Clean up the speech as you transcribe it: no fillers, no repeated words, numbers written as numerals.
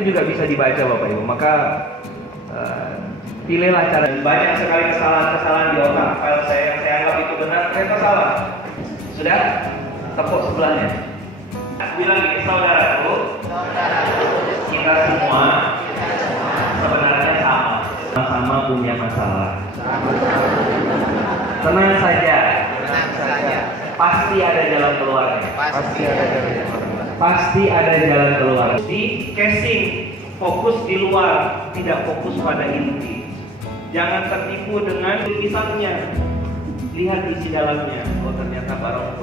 itu juga bisa dibaca Bapak Ibu. Maka pilihlah cara. Banyak sekali kesalahan-kesalahan di otak. Kalau saya anggap itu benar, ternyata salah. Sudah? Tepuk sebelahnya. Bilang gini, saudaraku, kita semua sebenarnya sama punya masalah. Tenang saja. Pasti ada jalan keluarnya. Pasti ada jalan keluar. Di casing, fokus di luar, tidak fokus pada inti. Jangan tertipu dengan tulisannya. Lihat isi dalamnya. Oh ternyata barang